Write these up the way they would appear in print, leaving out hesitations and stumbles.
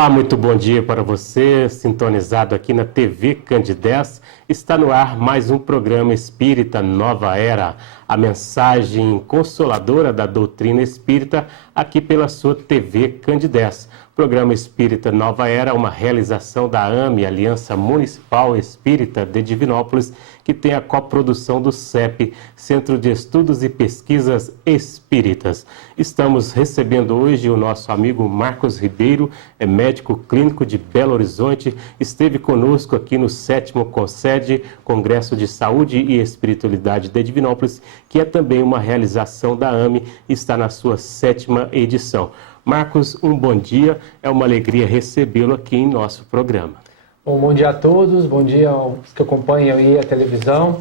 Olá, muito bom dia para você, sintonizado aqui na TV Candidez. Está no ar mais um programa Espírita Nova Era, a mensagem consoladora da doutrina espírita aqui pela sua TV Candidez. Programa Espírita Nova Era, uma realização da AME, Aliança Municipal Espírita de Divinópolis, que tem a coprodução do CEP, Centro de Estudos e Pesquisas Espíritas. Estamos recebendo hoje o nosso amigo Marcos Ribeiro, é médico clínico de Belo Horizonte, esteve conosco aqui no 7º CONSED, Congresso de Saúde e Espiritualidade de Divinópolis, que é também uma realização da AME, está na sua 7ª edição. Marcos, um bom dia, é uma alegria recebê-lo aqui em nosso programa. Bom dia a todos, bom dia aos que acompanham aí a televisão.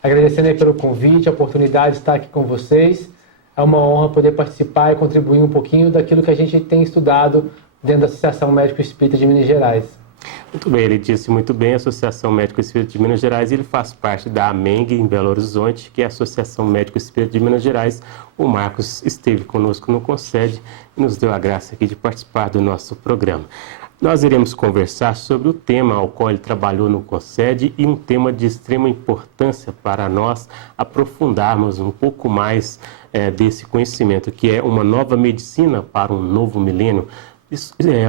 Agradecendo aí pelo convite, a oportunidade de estar aqui com vocês. É uma honra poder participar e contribuir um pouquinho daquilo que a gente tem estudado dentro da Associação Médico Espírita de Minas Gerais. Muito bem, ele disse muito bem, a Associação Médico Espírita de Minas Gerais, ele faz parte da AMENG em Belo Horizonte, que é a Associação Médico Espírita de Minas Gerais. O Marcos esteve conosco no CONSED e nos deu a graça aqui de participar do nosso programa. Nós iremos conversar sobre o tema ao qual ele trabalhou no CONSED e um tema de extrema importância para nós aprofundarmos um pouco mais desse conhecimento, que é uma nova medicina para um novo milênio.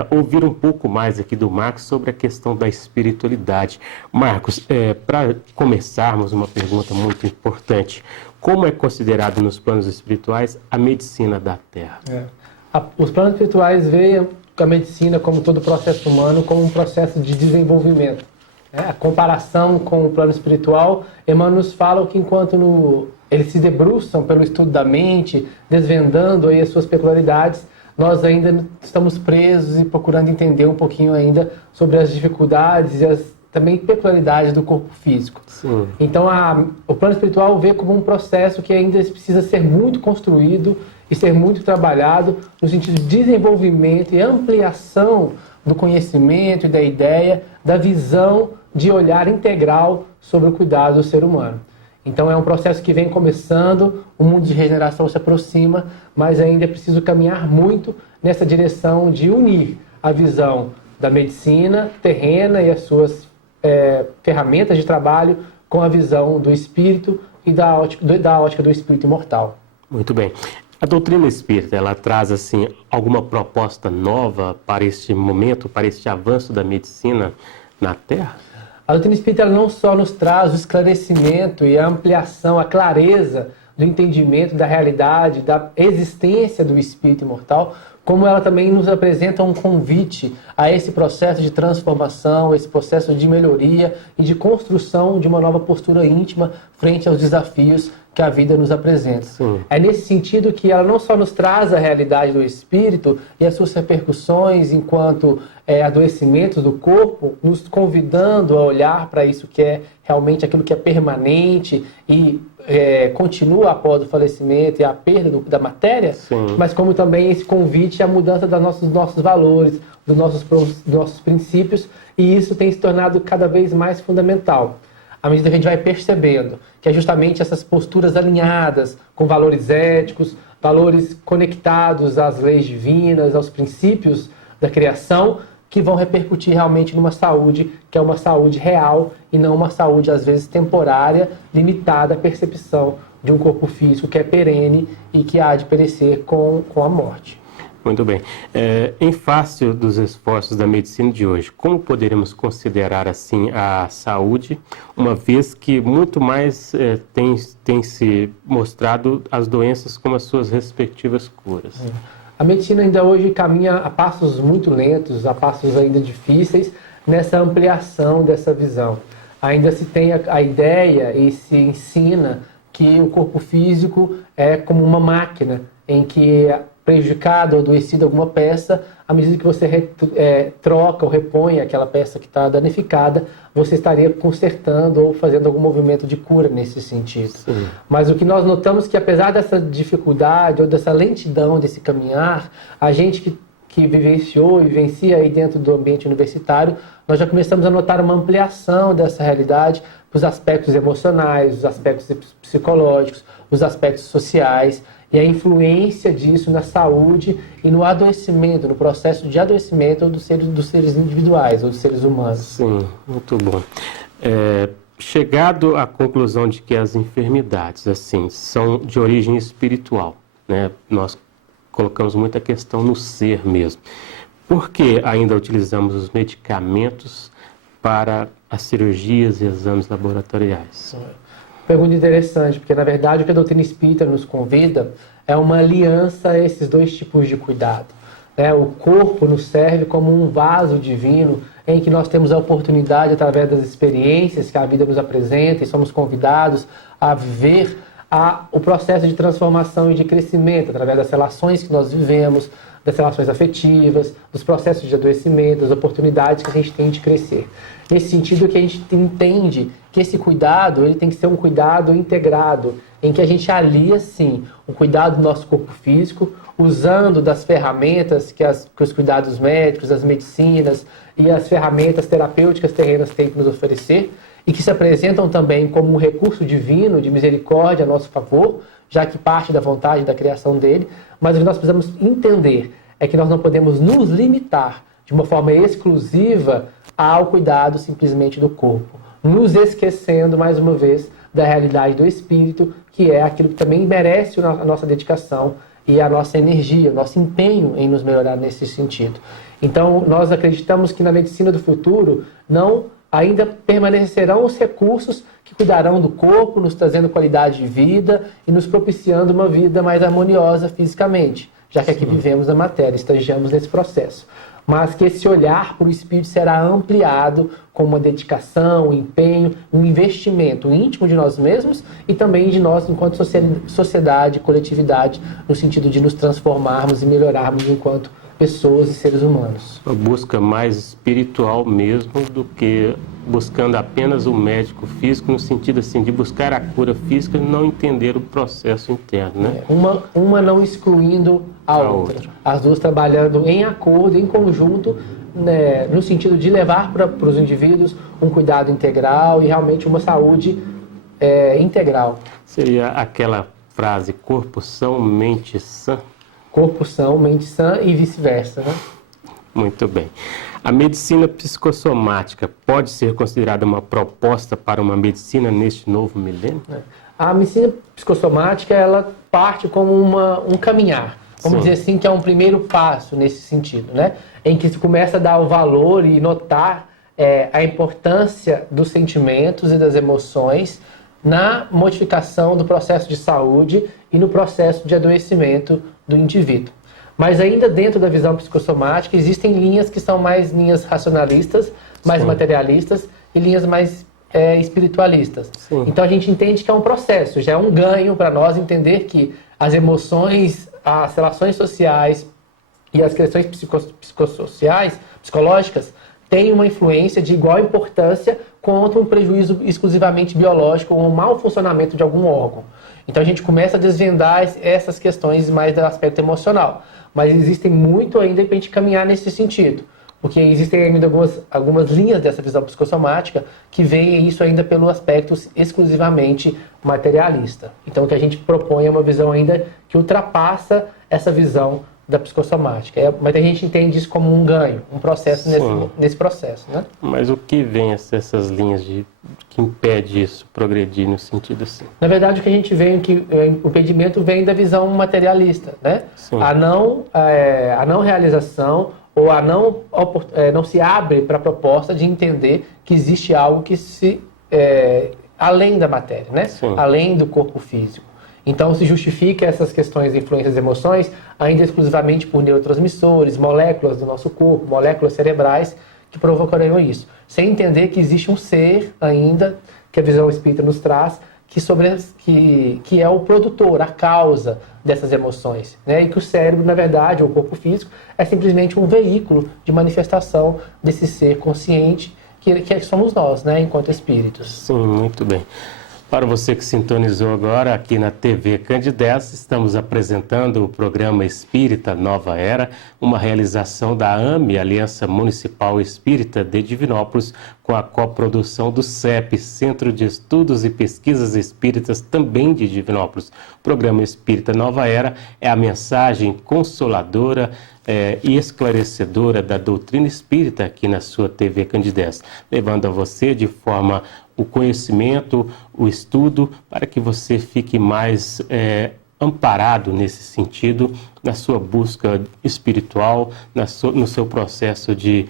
Ouvir um pouco mais aqui do Marcos sobre a questão da espiritualidade. Marcos, para começarmos, uma pergunta muito importante. Como é considerado nos planos espirituais a medicina da Terra? Os planos espirituais veem a medicina, como todo processo humano, como um processo de desenvolvimento. A comparação com o plano espiritual, Emmanuel nos fala que enquanto eles se debruçam pelo estudo da mente, desvendando aí as suas peculiaridades, nós ainda estamos presos e procurando entender um pouquinho ainda sobre as dificuldades e as também peculiaridades do corpo físico. Sim. Então, o plano espiritual vê como um processo que ainda precisa ser muito construído e ser muito trabalhado no sentido de desenvolvimento e ampliação do conhecimento e da ideia, da visão de olhar integral sobre o cuidado do ser humano. Então é um processo que vem começando, o mundo de regeneração se aproxima, mas ainda é preciso caminhar muito nessa direção de unir a visão da medicina terrena e as suas ferramentas de trabalho com a visão do espírito e da ótica do espírito imortal. Muito bem. A doutrina espírita, ela traz assim alguma proposta nova para este momento, para este avanço da medicina na Terra? A doutrina espírita ela não só nos traz o esclarecimento e a ampliação, a clareza do entendimento da realidade, da existência do espírito imortal, como ela também nos apresenta um convite a esse processo de transformação, esse processo de melhoria e de construção de uma nova postura íntima frente aos desafios que a vida nos apresenta. Sim. É nesse sentido que ela não só nos traz a realidade do espírito e as suas repercussões enquanto adoecimentos do corpo, nos convidando a olhar para isso que é realmente aquilo que é permanente e continua após o falecimento e a perda da matéria, Sim. mas como também esse convite à mudança dos nossos valores, dos nossos princípios, e isso tem se tornado cada vez mais fundamental. À medida que a gente vai percebendo que é justamente essas posturas alinhadas com valores éticos, valores conectados às leis divinas, aos princípios da criação, que vão repercutir realmente numa saúde que é uma saúde real e não uma saúde, às vezes, temporária, limitada à percepção de um corpo físico que é perene e que há de perecer com a morte. Muito bem. Em face dos esforços da medicina de hoje, como poderemos considerar assim a saúde, uma vez que muito mais tem se mostrado as doenças como as suas respectivas curas? A medicina ainda hoje caminha a passos muito lentos, a passos ainda difíceis, nessa ampliação dessa visão. Ainda se tem a ideia e se ensina que o corpo físico é como uma máquina em que prejudicada ou adoecida alguma peça, à medida que você troca ou repõe aquela peça que está danificada, você estaria consertando ou fazendo algum movimento de cura nesse sentido. Sim. Mas o que nós notamos é que, apesar dessa dificuldade ou dessa lentidão desse caminhar, a gente que vivenciou e vivencia aí dentro do ambiente universitário, nós já começamos a notar uma ampliação dessa realidade para os aspectos emocionais, os aspectos psicológicos, os aspectos sociais, e a influência disso na saúde e no adoecimento, no processo de adoecimento dos seres individuais ou dos seres humanos. Sim, muito bom. Chegado à conclusão de que as enfermidades, assim, são de origem espiritual, né? Nós colocamos muita questão no ser mesmo. Por que ainda utilizamos os medicamentos para as cirurgias e exames laboratoriais? Pergunta interessante, porque na verdade o que a doutrina espírita nos convida é uma aliança a esses dois tipos de cuidado. O corpo nos serve como um vaso divino em que nós temos a oportunidade, através das experiências que a vida nos apresenta, e somos convidados a viver o processo de transformação e de crescimento, através das relações que nós vivemos, das relações afetivas, dos processos de adoecimento, das oportunidades que a gente tem de crescer. Nesse sentido que a gente entende que esse cuidado ele tem que ser um cuidado integrado, em que a gente alia, sim, o cuidado do nosso corpo físico, usando das ferramentas que os cuidados médicos, as medicinas e as ferramentas terapêuticas terrenas têm que nos oferecer, e que se apresentam também como um recurso divino, de misericórdia a nosso favor, já que parte da vontade da criação dele, mas o que nós precisamos entender é que nós não podemos nos limitar de uma forma exclusiva ao cuidado simplesmente do corpo, nos esquecendo, mais uma vez, da realidade do espírito, que é aquilo que também merece a nossa dedicação e a nossa energia, o nosso empenho em nos melhorar nesse sentido. Então, nós acreditamos que na medicina do futuro ainda permanecerão os recursos que cuidarão do corpo, nos trazendo qualidade de vida e nos propiciando uma vida mais harmoniosa fisicamente, já que aqui vivemos na matéria, estagiamos nesse processo. Mas que esse olhar para o espírito será ampliado com uma dedicação, um empenho, um investimento íntimo de nós mesmos e também de nós enquanto sociedade, coletividade, no sentido de nos transformarmos e melhorarmos enquanto pessoas e seres humanos. Uma busca mais espiritual mesmo do que buscando apenas o médico físico, no sentido assim de buscar a cura física e não entender o processo interno, né? Uma não excluindo a outra. As duas trabalhando em acordo, em conjunto, né, no sentido de levar para os indivíduos um cuidado integral e realmente uma saúde integral. Seria aquela frase, corpo são, mente sã? Corpo são, mente sã e vice-versa, né? Muito bem. A medicina psicossomática pode ser considerada uma proposta para uma medicina neste novo milênio? A medicina psicossomática, ela parte como um caminhar. Vamos dizer assim, que é um primeiro passo nesse sentido, né? Em que se começa a dar o valor e notar a importância dos sentimentos e das emoções na modificação do processo de saúde e no processo de adoecimento do indivíduo. Mas ainda dentro da visão psicossomática existem linhas que são mais linhas racionalistas, mais materialistas e linhas mais espiritualistas. Sim. Então a gente entende que é um processo, já é um ganho para nós entender que as emoções, as relações sociais e as questões psicossociais, psicológicas, têm uma influência de igual importância contra um prejuízo exclusivamente biológico ou um mau funcionamento de algum órgão. Então a gente começa a desvendar essas questões mais do aspecto emocional. Mas existem muito ainda para a gente caminhar nesse sentido. Porque existem ainda algumas linhas dessa visão psicossomática que veem isso ainda pelo aspecto exclusivamente materialista. Então o que a gente propõe é uma visão ainda que ultrapassa essa visão da psicossomática. Mas a gente entende isso como um ganho, um processo nesse processo, né? Mas o que vem essas linhas que impede isso progredir no sentido assim? Na verdade, o que a gente vê é que o impedimento vem da visão materialista, né? A não realização ou não se abre para a proposta de entender que existe algo que além da matéria, né? Além do corpo físico. Então se justifica essas questões de influências e emoções ainda exclusivamente por neurotransmissores, moléculas do nosso corpo, moléculas cerebrais que provocariam isso. Sem entender que existe um ser ainda, que a visão espírita nos traz, que é o produtor, a causa dessas emoções, né? E que o cérebro, na verdade, ou o corpo físico, é simplesmente um veículo de manifestação desse ser consciente que somos nós, né? Enquanto espíritos. Sim, muito bem. Para você que sintonizou agora aqui na TV Candidez, estamos apresentando o programa Espírita Nova Era, uma realização da AME, Aliança Municipal Espírita de Divinópolis, com a coprodução do CEP, Centro de Estudos e Pesquisas Espíritas, também de Divinópolis. O programa Espírita Nova Era é a mensagem consoladora e esclarecedora da doutrina espírita aqui na sua TV Candidez, levando a você de forma o conhecimento, o estudo, para que você fique mais amparado nesse sentido, na sua busca espiritual, no seu processo de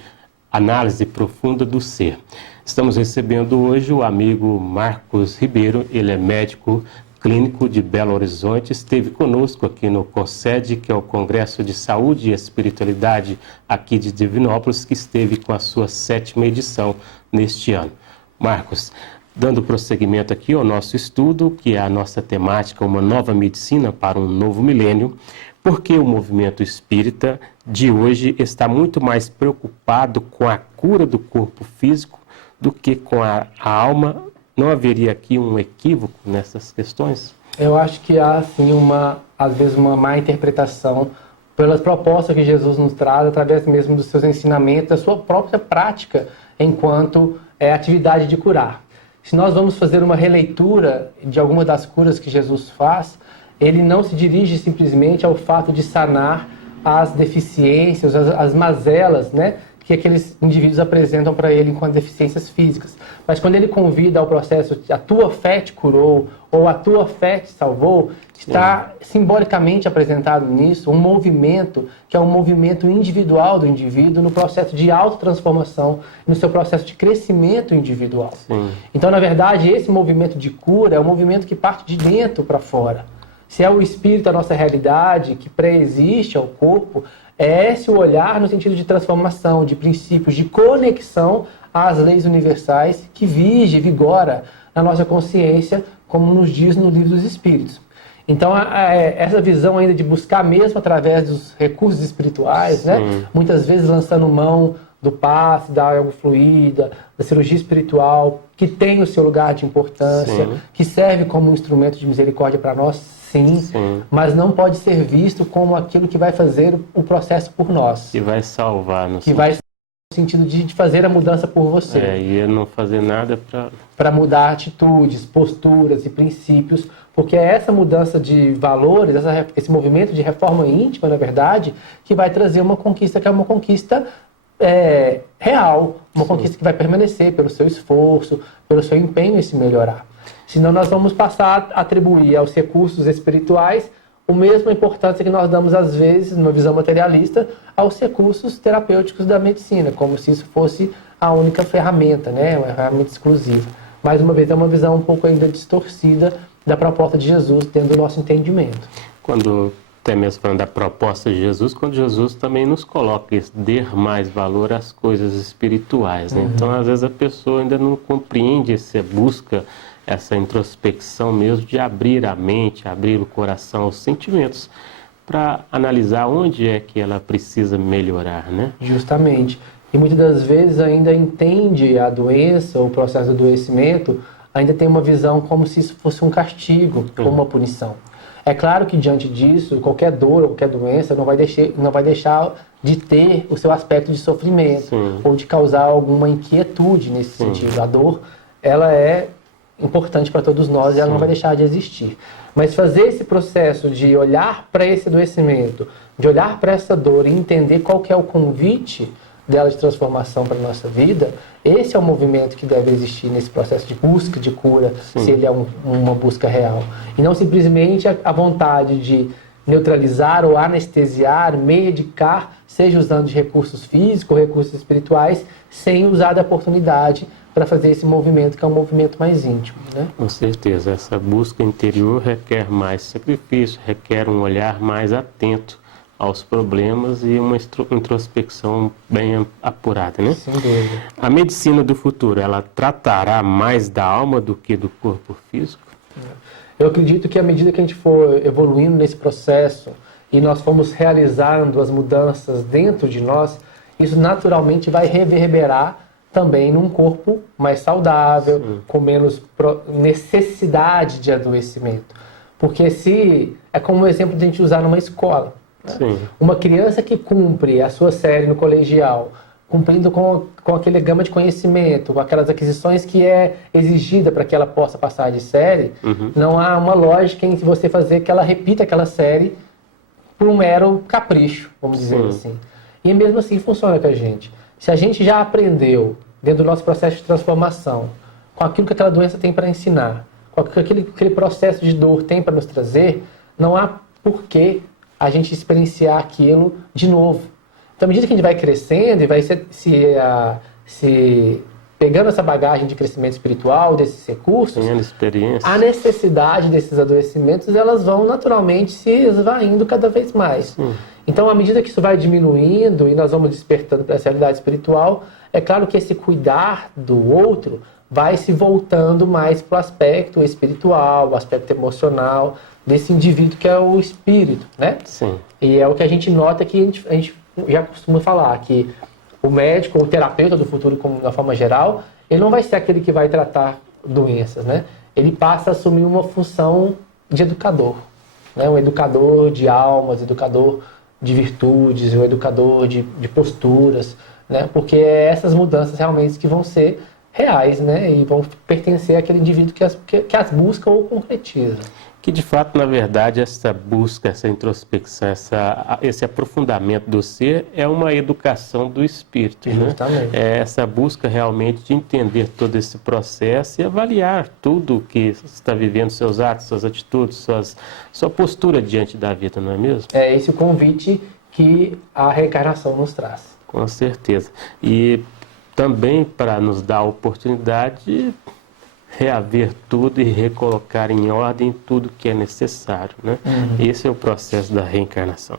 análise profunda do ser. Estamos recebendo hoje o amigo Marcos Ribeiro, ele é médico clínico de Belo Horizonte, esteve conosco aqui no CONSED, que é o Congresso de Saúde e Espiritualidade aqui de Divinópolis, que esteve com a sua 7ª edição neste ano. Marcos, dando prosseguimento aqui ao nosso estudo, que é a nossa temática, uma nova medicina para um novo milênio, porque o movimento espírita de hoje está muito mais preocupado com a cura do corpo físico do que com a alma. Não haveria aqui um equívoco nessas questões? Eu acho que há, sim, às vezes, uma má interpretação pelas propostas que Jesus nos traz, através mesmo dos seus ensinamentos, da sua própria prática enquanto atividade de curar. Se nós vamos fazer uma releitura de alguma das curas que Jesus faz, ele não se dirige simplesmente ao fato de sanar as deficiências, as mazelas, né, que aqueles indivíduos apresentam para ele enquanto deficiências físicas. Mas quando ele convida ao processo, a tua fé te curou, ou a tua fé te salvou, está simbolicamente apresentado nisso um movimento que é um movimento individual do indivíduo no processo de autotransformação, no seu processo de crescimento individual. Sim. Então, na verdade, esse movimento de cura é um movimento que parte de dentro para fora. Se é o espírito a nossa realidade, que pré-existe ao corpo, é esse o olhar no sentido de transformação, de princípios, de conexão às leis universais que vige, vigora na nossa consciência, como nos diz no Livro dos Espíritos. Então, essa visão ainda de buscar mesmo através dos recursos espirituais, né? Muitas vezes lançando mão do passe, da água fluida, da cirurgia espiritual, que tem o seu lugar de importância, que serve como um instrumento de misericórdia para nós, sim, mas não pode ser visto como aquilo que vai fazer o processo por nós. Que vai salvar. Que vai no sentido de fazer a mudança por você. E não fazer nada para mudar atitudes, posturas e princípios, porque é essa mudança de valores, esse movimento de reforma íntima, na verdade, que vai trazer uma conquista que é uma conquista real, uma conquista que vai permanecer pelo seu esforço, pelo seu empenho em se melhorar. Senão nós vamos passar a atribuir aos recursos espirituais a mesma importância que nós damos, às vezes, numa visão materialista, aos recursos terapêuticos da medicina, como se isso fosse a única ferramenta, né? Uma ferramenta exclusiva. Mais uma vez, é uma visão um pouco ainda distorcida da proposta de Jesus, tendo o nosso entendimento. Quando, até mesmo falando da proposta de Jesus, quando Jesus também nos coloca esse dar mais valor às coisas espirituais, né? Então, às vezes, a pessoa ainda não compreende essa busca, essa introspecção mesmo de abrir a mente, abrir o coração aos sentimentos, para analisar onde é que ela precisa melhorar, né? Justamente. E muitas das vezes ainda entende a doença, o processo do adoecimento, ainda tem uma visão como se isso fosse um castigo, ou uma punição. É claro que diante disso, qualquer dor ou qualquer doença não vai deixar de ter o seu aspecto de sofrimento, ou de causar alguma inquietude nesse sentido. A dor, ela é importante para todos nós e ela não vai deixar de existir. Mas fazer esse processo de olhar para esse adoecimento, de olhar para essa dor e entender qual que é o convite dela de transformação para a nossa vida, esse é o movimento que deve existir nesse processo de busca de cura, se ele é uma busca real. E não simplesmente a vontade de neutralizar ou anestesiar, medicar, seja usando de recursos físicos ou recursos espirituais, sem usar da oportunidade para fazer esse movimento, que é um movimento mais íntimo, né? Com certeza, essa busca interior requer mais sacrifício, requer um olhar mais atento aos problemas e uma introspecção bem apurada, né? Sem dúvida. A medicina do futuro, ela tratará mais da alma do que do corpo físico? Eu acredito que à medida que a gente for evoluindo nesse processo e nós formos realizando as mudanças dentro de nós, isso naturalmente vai reverberar também num corpo mais saudável, com menos necessidade de adoecimento. Porque é como um exemplo de a gente usar numa escola. Né? Uma criança que cumpre a sua série no colegial, cumprindo com aquele gama de conhecimento, com aquelas aquisições que é exigida para que ela possa passar de série, não há uma lógica em você fazer que ela repita aquela série por um mero capricho, vamos dizer assim. E mesmo assim funciona com a gente. Se a gente já aprendeu, dentro do nosso processo de transformação, com aquilo que aquela doença tem para ensinar, com aquele processo de dor tem para nos trazer, não há por que a gente experienciar aquilo de novo. Então, à medida que a gente vai crescendo e vai se pegando essa bagagem de crescimento espiritual, desses recursos, a necessidade desses adoecimentos, elas vão naturalmente se esvaindo cada vez mais. Então, à medida que isso vai diminuindo e nós vamos despertando para essa realidade espiritual, é claro que esse cuidar do outro vai se voltando mais para o aspecto espiritual, o aspecto emocional desse indivíduo que é o espírito, né? E é o que a gente nota que a gente já costuma falar, que o médico, o terapeuta do futuro, como na forma geral, ele não vai ser aquele que vai tratar doenças, né? Ele passa a assumir uma função de educador, né? Um educador de almas, educador de virtudes, um educador de posturas, né? Porque é essas mudanças realmente que vão ser reais, né? E vão pertencer àquele indivíduo que as busca ou concretiza. Que de fato, na verdade, essa busca, essa introspecção, esse aprofundamento do ser é uma educação do espírito, né? É essa busca realmente de entender todo esse processo e avaliar tudo que você está vivendo, seus atos, suas atitudes, sua postura diante da vida, não é mesmo? É esse o convite que a reencarnação nos traz. Com certeza. E também para nos dar a oportunidade de reaver tudo e recolocar em ordem tudo que é necessário, né? Esse é o processo da reencarnação.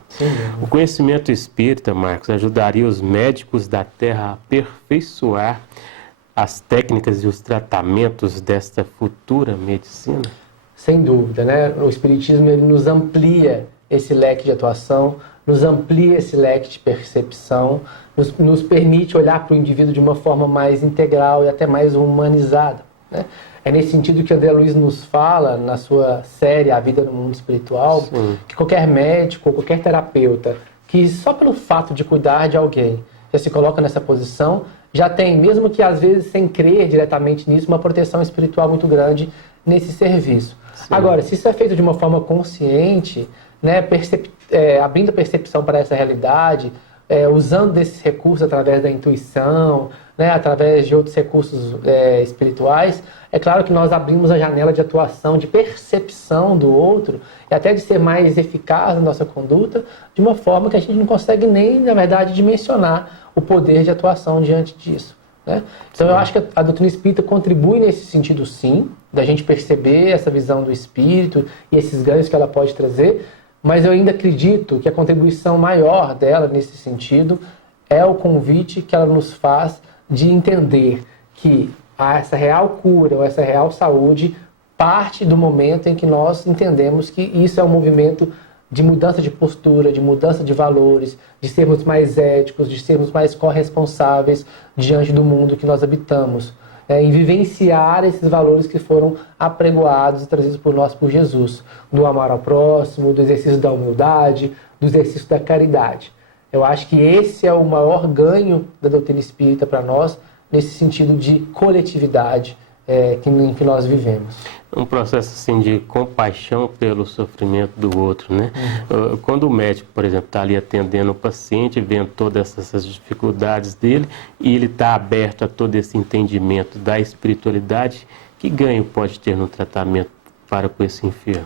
O conhecimento espírita, Marcos, ajudaria os médicos da Terra a aperfeiçoar as técnicas e os tratamentos desta futura medicina? Sem dúvida, né? O espiritismo ele nos amplia esse leque de atuação, nos amplia esse leque de percepção, nos permite olhar para o indivíduo de uma forma mais integral e até mais humanizada, né? É nesse sentido que André Luiz nos fala na sua série A Vida no Mundo Espiritual, que qualquer médico ou qualquer terapeuta que só pelo fato de cuidar de alguém já se coloca nessa posição, já tem, mesmo que às vezes sem crer diretamente nisso, uma proteção espiritual muito grande nesse serviço. Agora, se isso é feito de uma forma consciente, né, abrindo a percepção para essa realidade, usando desses recursos através da intuição, né, através de outros recursos espirituais, é claro que nós abrimos a janela de atuação, de percepção do outro, e até de ser mais eficaz na nossa conduta, de uma forma que a gente não consegue nem, na verdade, dimensionar o poder de atuação diante disso, né? Então eu acho que a doutrina espírita contribui nesse sentido sim, da gente perceber essa visão do espírito e esses ganhos que ela pode trazer, mas eu ainda acredito que a contribuição maior dela nesse sentido é o convite que ela nos faz de entender que essa real cura ou essa real saúde parte do momento em que nós entendemos que isso é um movimento de mudança de postura, de mudança de valores, de sermos mais éticos, de sermos mais corresponsáveis diante do mundo que nós habitamos, em vivenciar esses valores que foram apregoados e trazidos por nós por Jesus, do amar ao próximo, do exercício da humildade, do exercício da caridade. Eu acho que esse é o maior ganho da doutrina espírita para nós, nesse sentido de coletividade em que nós vivemos. Um processo assim de compaixão pelo sofrimento do outro, né? Quando o médico, por exemplo, está ali atendendo o paciente, vendo todas essas dificuldades dele, e ele está aberto a todo esse entendimento da espiritualidade, que ganho pode ter no tratamento para com esse enfermo?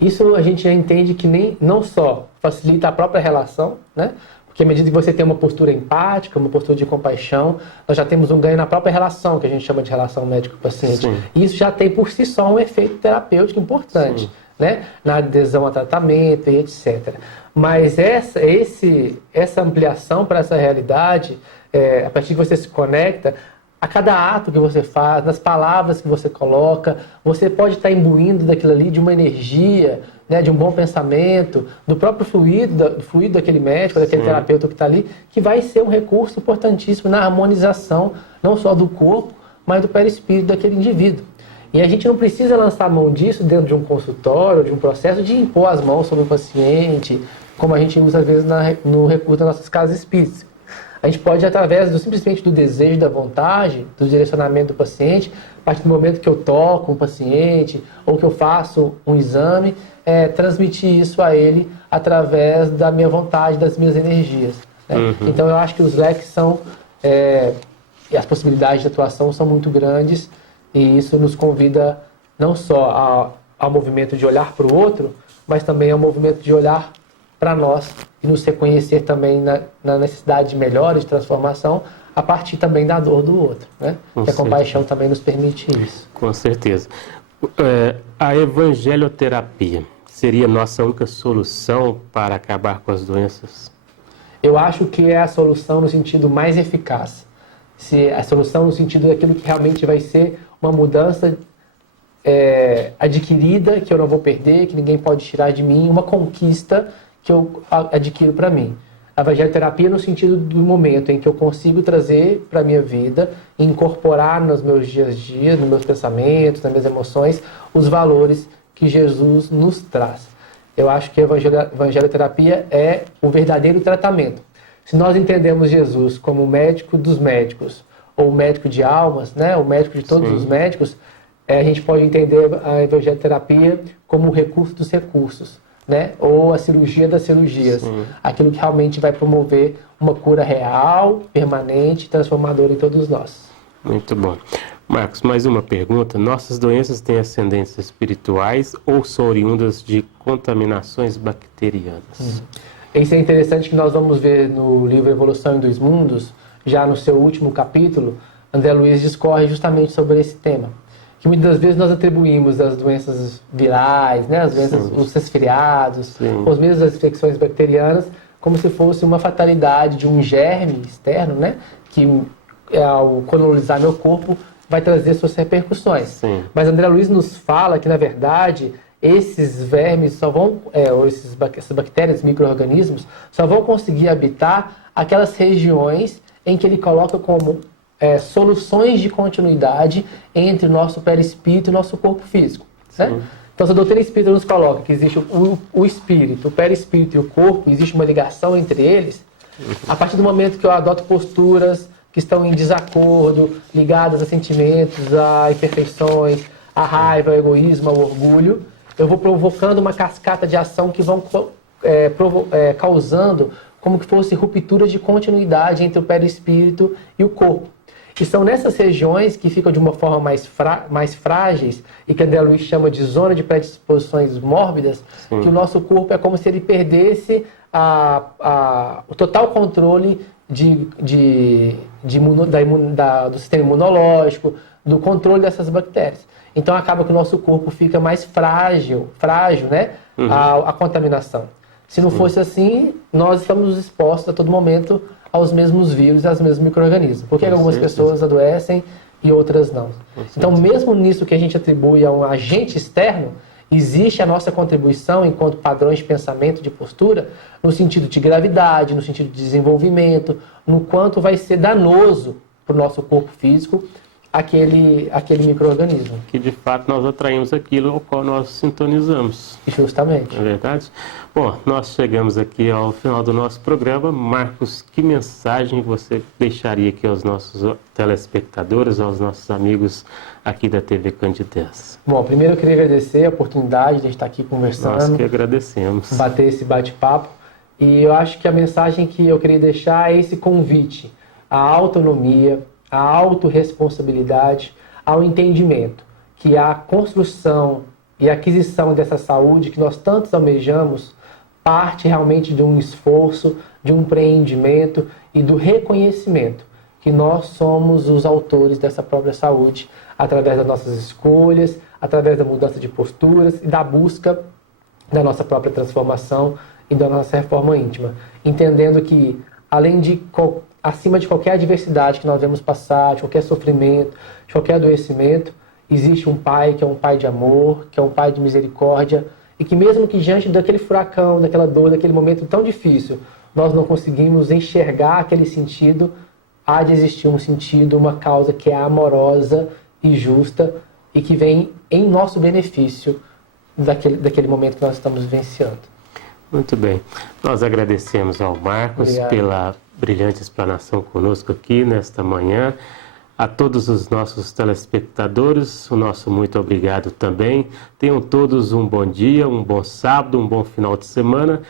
Isso a gente já entende que não só facilita a própria relação, né? Porque à medida que você tem uma postura empática, uma postura de compaixão, nós já temos um ganho na própria relação, que a gente chama de relação médico-paciente. E isso já tem por si só um efeito terapêutico importante, né? Na adesão a tratamento e etc. Mas essa ampliação para essa realidade, a partir que você se conecta, a cada ato que você faz, nas palavras que você coloca, você pode estar imbuindo daquilo ali de uma energia né, de um bom pensamento, do próprio fluido daquele médico, daquele terapeuta que está ali, que vai ser um recurso importantíssimo na harmonização, não só do corpo, mas do perispírito daquele indivíduo. E a gente não precisa lançar a mão disso dentro de um consultório, de um processo de impor as mãos sobre o paciente, como a gente usa às vezes no recurso das nossas casas espíritas. A gente pode, através simplesmente do desejo, da vontade, do direcionamento do paciente, a partir do momento que eu toco um paciente ou que eu faço um exame, transmitir isso a ele através da minha vontade, das minhas energias. Né? Então eu acho que os leques são, e as possibilidades de atuação são muito grandes, e isso nos convida não só ao movimento de olhar para o outro, mas também ao movimento de olhar para nós e nos reconhecer também na necessidade de melhora, de transformação, a partir também da dor do outro. Né? Que a compaixão também nos permite isso. Com certeza. A evangelioterapia seria nossa única solução para acabar com as doenças? Eu acho que é a solução no sentido mais eficaz. A solução no sentido daquilo que realmente vai ser uma mudança adquirida, que eu não vou perder, que ninguém pode tirar de mim, uma conquista que eu adquiro para mim. A evangelioterapia no sentido do momento em que eu consigo trazer para a minha vida e incorporar nos meus dias a dias, nos meus pensamentos, nas minhas emoções, os valores que Jesus nos traz. Eu acho que a evangelioterapia é o verdadeiro tratamento. Se nós entendemos Jesus como o médico dos médicos, ou o médico de almas, né, o médico de todos os médicos, a gente pode entender a evangelioterapia como o recurso dos recursos, né, ou a cirurgia das cirurgias, aquilo que realmente vai promover uma cura real, permanente, transformadora em todos nós. Muito bom. Marcos, mais uma pergunta. Nossas doenças têm ascendências espirituais ou são oriundas de contaminações bacterianas? Isso é interessante que nós vamos ver no livro Evolução em Dois Mundos, já no seu último capítulo, André Luiz discorre justamente sobre esse tema. Que muitas das vezes nós atribuímos as doenças virais, né, as doenças, os resfriados, ou mesmo as infecções bacterianas, como se fosse uma fatalidade de um germe externo, né, que ao colonizar meu corpo vai trazer suas repercussões. Mas André Luiz nos fala que, na verdade, esses vermes só vão, ou essas bactérias, micro-organismos, só vão conseguir habitar aquelas regiões em que ele coloca como soluções de continuidade entre o nosso perispírito e o nosso corpo físico. Né? Então, a doutrina espírita nos coloca que existe o espírito, o perispírito e o corpo, existe uma ligação entre eles. A partir do momento que eu adoto posturas que estão em desacordo, ligadas a sentimentos, a imperfeições, a raiva, ao egoísmo, ao orgulho, eu vou provocando uma cascata de ação que vão causando como que fosse rupturas de continuidade entre o perispírito e o corpo. E são nessas regiões que ficam de uma forma mais frágeis e que André Luiz chama de zona de predisposições mórbidas, que o nosso corpo é como se ele perdesse o total controle do sistema imunológico, do controle dessas bactérias. Então acaba que o nosso corpo fica mais frágil, né, à contaminação. Se não fosse assim, nós estamos expostos a todo momento aos mesmos vírus e aos mesmos micro-organismos. Por que algumas pessoas adoecem e outras não? Então, mesmo nisso que a gente atribui a um agente externo, existe a nossa contribuição enquanto padrões de pensamento, de postura, no sentido de gravidade, no sentido de desenvolvimento, no quanto vai ser danoso para o nosso corpo físico aquele micro-organismo. Que de fato nós atraímos aquilo ao qual nós sintonizamos. Justamente. É verdade? Bom, nós chegamos aqui ao final do nosso programa. Marcos, que mensagem você deixaria aqui aos nossos telespectadores, aos nossos amigos aqui da TV Candidez? Bom, primeiro eu queria agradecer a oportunidade de estar aqui conversando. Nós que agradecemos. Bater esse bate-papo. E eu acho que a mensagem que eu queria deixar é esse convite à autonomia, à autorresponsabilidade, ao entendimento que a construção e a aquisição dessa saúde que nós tantos almejamos parte realmente de um esforço, de um empreendimento e do reconhecimento que nós somos os autores dessa própria saúde através das nossas escolhas, através da mudança de posturas e da busca da nossa própria transformação e da nossa reforma íntima. Entendendo que, acima de qualquer adversidade que nós vamos passar, de qualquer sofrimento, de qualquer adoecimento, existe um Pai que é um Pai de amor, que é um Pai de misericórdia e que mesmo que diante daquele furacão, daquela dor, daquele momento tão difícil, nós não conseguimos enxergar aquele sentido, há de existir um sentido, uma causa que é amorosa e justa e que vem em nosso benefício daquele momento que nós estamos vivenciando. Muito bem. Nós agradecemos ao Marcos Obrigado. pela brilhante explanação conosco aqui nesta manhã. A todos os nossos telespectadores, o nosso muito obrigado também. Tenham todos um bom dia, um bom sábado, um bom final de semana.